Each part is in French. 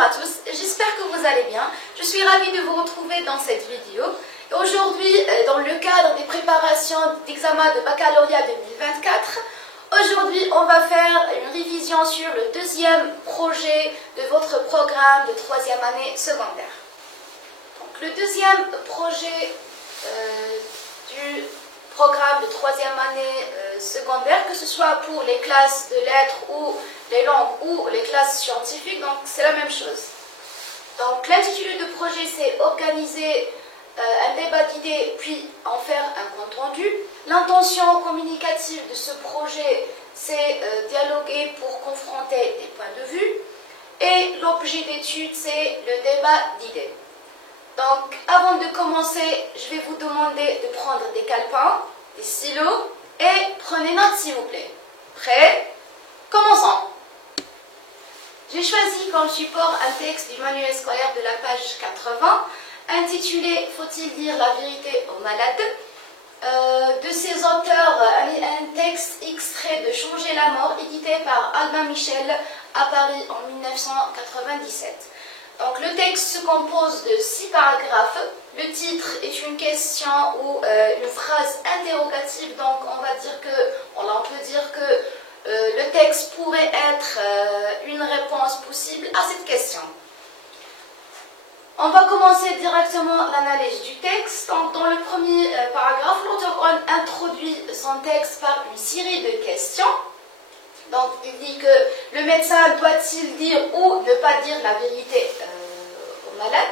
bonjour à tous, j'espère que vous allez bien. Je suis ravie de vous retrouver dans cette vidéo. Aujourd'hui, dans le cadre des préparations d'examen de baccalauréat 2024, aujourd'hui on va faire une révision sur le deuxième projet de votre programme de troisième année secondaire. Donc, le deuxième projet du programme de troisième année secondaire, que ce soit pour les classes de lettres ou les langues ou les classes scientifiques, donc c'est la même chose. Donc l'intitulé de projet, c'est organiser un débat d'idées puis en faire un compte rendu. L'intention communicative de ce projet, c'est dialoguer pour confronter des points de vue. Et l'objet d'étude, c'est le débat d'idées. Donc avant de commencer, je vais vous demander de prendre des calepins, des stylos et prenez note s'il vous plaît. Prêt? Commençons. J'ai choisi comme support un texte du manuel scolaire de la page 80 intitulé « Faut-il dire la vérité aux malades ?» De ses auteurs, un texte extrait de Changer la mort, édité par Albin Michel à Paris en 1997. Donc le texte se compose de 6 paragraphes. Le titre est une question ou une phrase interrogative, donc on peut dire que le texte pourrait être une réponse possible à cette question. On va commencer directement l'analyse du texte. Donc, dans le premier paragraphe, l'auteur introduit son texte par une série de questions. Donc, il dit que le médecin doit-il dire ou ne pas dire la vérité au malade?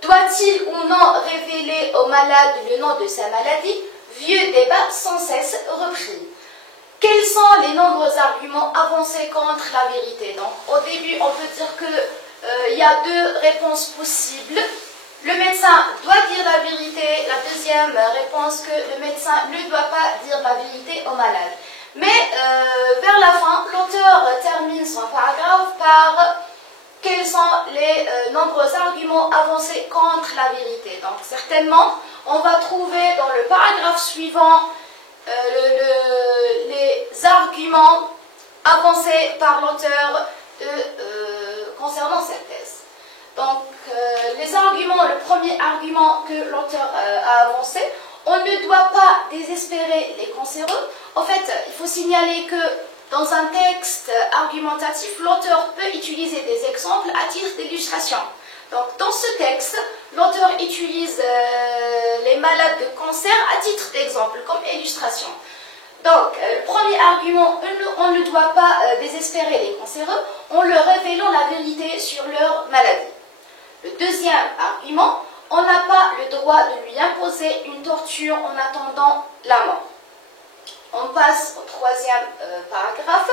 Doit-il ou non révéler au malade le nom de sa maladie? Vieux débat sans cesse repris. Quels sont les nombreux arguments avancés contre la vérité? Donc, au début, on peut dire qu'il y a 2 réponses possibles. Le médecin doit dire la vérité. La deuxième réponse, que le médecin ne doit pas dire la vérité au malade. Mais vers la fin, l'auteur termine son paragraphe par quels sont les nombreux arguments avancés contre la vérité. Donc, certainement, on va trouver dans le paragraphe suivant les arguments avancés par l'auteur concernant cette thèse. Donc, les arguments, le premier argument que l'auteur a avancé, on ne doit pas désespérer les cancéreux. En fait, il faut signaler que dans un texte argumentatif, l'auteur peut utiliser des exemples à titre d'illustration. Donc, dans ce texte, l'auteur utilise les malades de cancer à titre d'exemple, comme illustration. Donc, le premier argument, on ne doit pas désespérer les cancéreux en leur révélant la vérité sur leur maladie. Le deuxième argument, on n'a pas le droit de lui imposer une torture en attendant la mort. On passe au troisième paragraphe.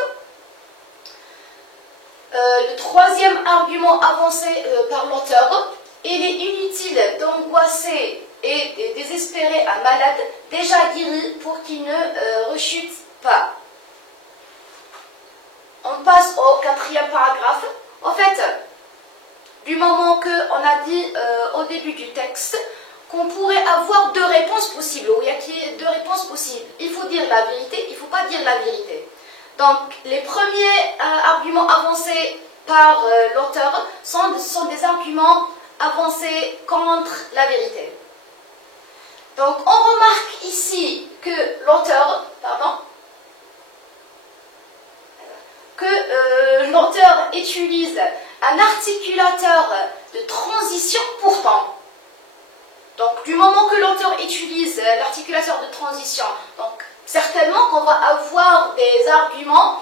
Le troisième argument avancé par l'auteur, il est inutile d'angoisser et de désespérer un malade déjà guéri pour qu'il ne rechute pas. On passe au quatrième paragraphe. En fait, du moment qu'on a dit au début du texte qu'on pourrait avoir 2 réponses possibles, ou il y a 2 réponses possibles. Il faut dire la vérité, il ne faut pas dire la vérité. Donc, les premiers arguments avancés par l'auteur sont des arguments avancés contre la vérité. Donc, on remarque ici que l'auteur, utilise un articulateur de transition pourtant. Donc, du moment que l'auteur utilise l'articulateur de transition, donc certainement qu'on va avoir des arguments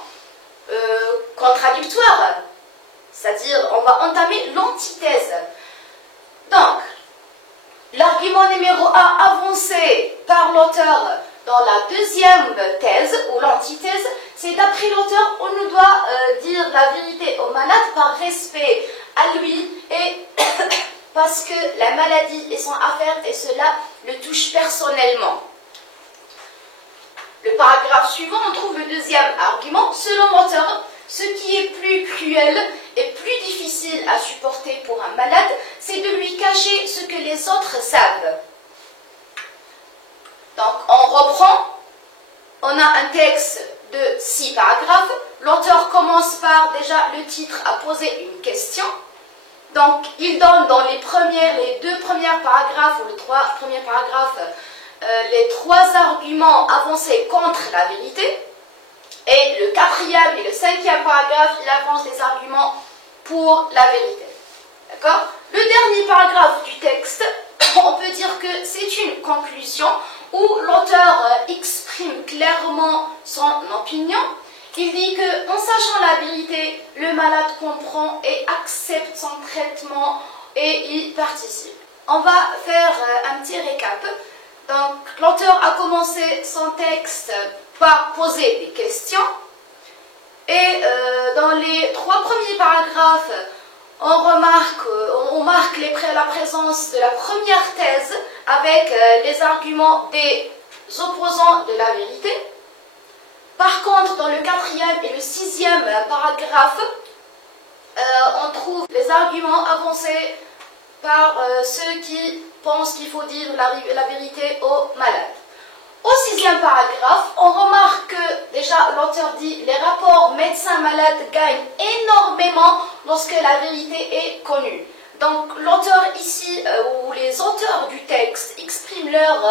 contradictoires, c'est-à-dire on va entamer l'antithèse. Donc, l'argument numéro 1 avancé par l'auteur dans la deuxième thèse ou l'antithèse, c'est d'après l'auteur, on ne doit dire la vérité au malade par respect à lui et parce que la maladie est son affaire et cela le touche personnellement. Le paragraphe suivant, on trouve le deuxième argument. Selon l'auteur, ce qui est plus cruel et plus difficile à supporter pour un malade, c'est de lui cacher ce que les autres savent. Donc, on reprend. On a un texte de 6 paragraphes. L'auteur commence par déjà le titre à poser une question. Donc, il donne dans les deux premiers paragraphes, ou les trois premiers paragraphes, les trois arguments avancés contre la vérité. Et le quatrième et le cinquième paragraphe, il avance des arguments pour la vérité. D'accord? Le dernier paragraphe du texte, on peut dire que c'est une conclusion où l'auteur exprime clairement son opinion. Il dit que, en sachant la vérité, le malade comprend et accepte son traitement et y participe. On va faire un petit récap. Donc, l'auteur a commencé son texte par poser des questions. Et dans les trois premiers paragraphes, on marque la présence de la première thèse avec les arguments des opposants de la vérité. Par contre, dans le quatrième et le sixième paragraphe, on trouve les arguments avancés par ceux qui pensent qu'il faut dire la vérité aux malades. Au sixième paragraphe, on remarque que déjà l'auteur dit les rapports médecin-malade gagnent énormément lorsque la vérité est connue. Donc l'auteur ici, ou les auteurs du texte, expriment leurs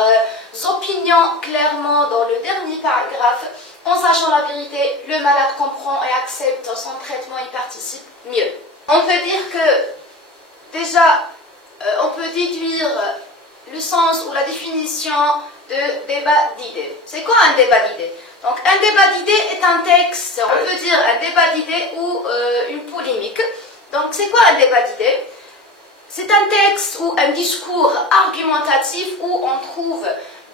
opinions clairement dans le dernier paragraphe. En sachant la vérité, le malade comprend et accepte son traitement et participe mieux. On peut dire que déjà, on peut déduire le sens ou la définition de débat d'idées. C'est quoi un débat d'idées? Donc un débat d'idées est un texte, on peut dire un débat d'idées ou une polémique. Donc c'est quoi un débat d'idées? C'est un texte ou un discours argumentatif où on trouve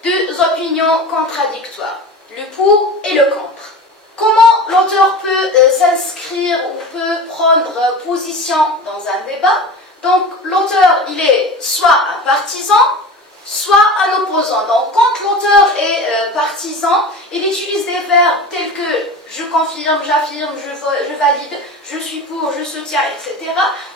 deux opinions contradictoires, le pour et le contre. Comment l'auteur peut s'inscrire ou peut prendre position dans un débat? Donc l'auteur, il est soit un partisan, soit un opposant. Donc quand l'auteur est partisan, il utilise des verbes tels que je confirme, j'affirme, je valide, je suis pour, je soutiens, etc.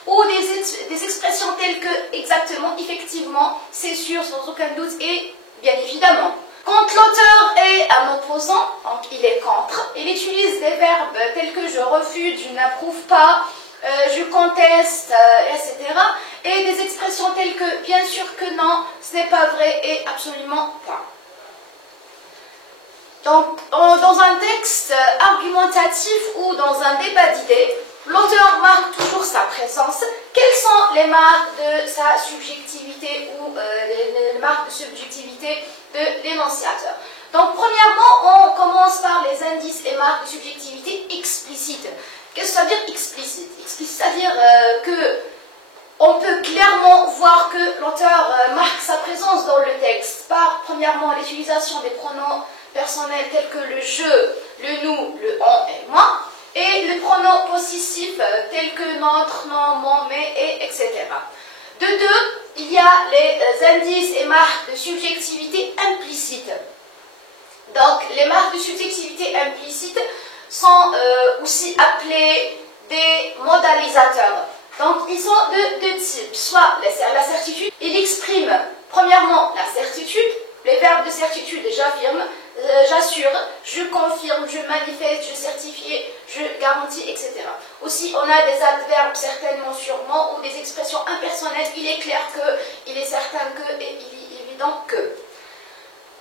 Ou des expressions telles que exactement, effectivement, c'est sûr, sans aucun doute et bien évidemment. Quand l'auteur est un opposant, donc il est contre, il utilise des verbes tels que je refuse, je n'approuve pas, je conteste, etc. Et des expressions telles que bien sûr que non, ce n'est pas vrai et absolument pas. Donc, dans un texte argumentatif ou dans un débat d'idées, l'auteur marque toujours sa présence. Quelles sont les marques de sa subjectivité ou les marques de subjectivité de l'énonciateur? Donc, premièrement, on commence par les indices et marques de subjectivité explicites. Qu'est-ce que ça veut dire explicite? Explicite, c'est-à-dire que on peut clairement voir que l'auteur marque sa présence dans le texte par, premièrement, l'utilisation des pronoms personnels tels que le je, le nous, le on et moi, et le pronom possessif tels que notre, non, mon, mais, et, etc. De deux, il y a les indices et marques de subjectivité implicite. Donc, les marques de subjectivité implicite sont aussi appelés des modalisateurs. Donc, ils sont de deux types. Soit la certitude, il exprime premièrement la certitude, les verbes de certitude, j'affirme, j'assure, je confirme, je manifeste, je certifie, je garantis, etc. Aussi, on a des adverbes certainement, sûrement, ou des expressions impersonnelles, il est clair que, il est certain que, et il est évident que.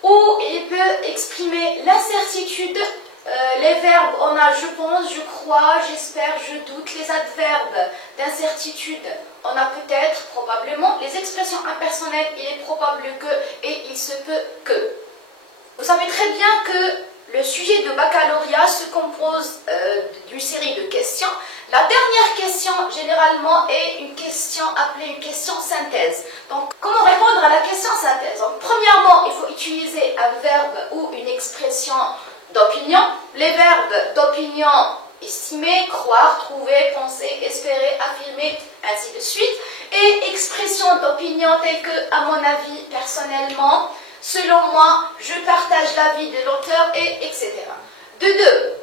Ou il peut exprimer l'incertitude. Les verbes, on a je pense, je crois, j'espère, je doute. Les adverbes d'incertitude, on a peut-être, probablement. Les expressions impersonnelles, il est probable que et il se peut que. Vous savez très bien que le sujet de baccalauréat se compose d'une série de questions. La dernière question, généralement, est une question appelée une question synthèse. Donc, comment répondre à la question synthèse? Donc, premièrement, il faut utiliser un verbe ou une expression d'opinion. Les verbes d'opinion, estimer, croire, trouver, penser, espérer, affirmer, ainsi de suite. Et expression d'opinion telle que, à mon avis, personnellement, selon moi, je partage l'avis de l'auteur, et etc. De deux,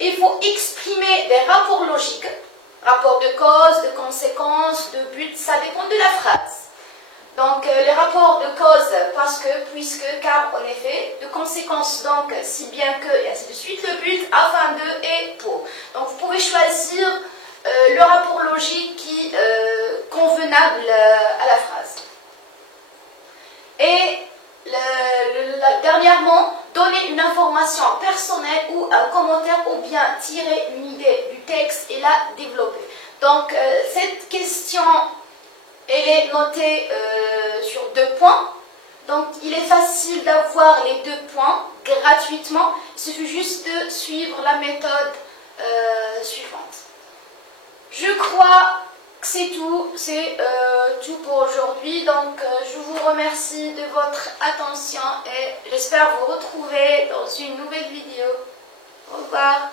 il faut exprimer des rapports logiques, rapports de cause, de conséquence, de but, ça dépend de la phrase. Donc, les rapports de cause, parce que, puisque, car, en effet, de conséquence, donc, si bien que, et ainsi de suite, le but, afin de, et pour. Donc, vous pouvez choisir le rapport logique qui tirer une idée du texte et la développer. Donc cette question, elle est notée sur 2 points. Donc il est facile d'avoir les 2 points gratuitement. Il suffit juste de suivre la méthode suivante. Je crois que c'est tout. C'est tout pour aujourd'hui. Donc je vous remercie de votre attention et j'espère vous retrouver dans une nouvelle vidéo. Au revoir.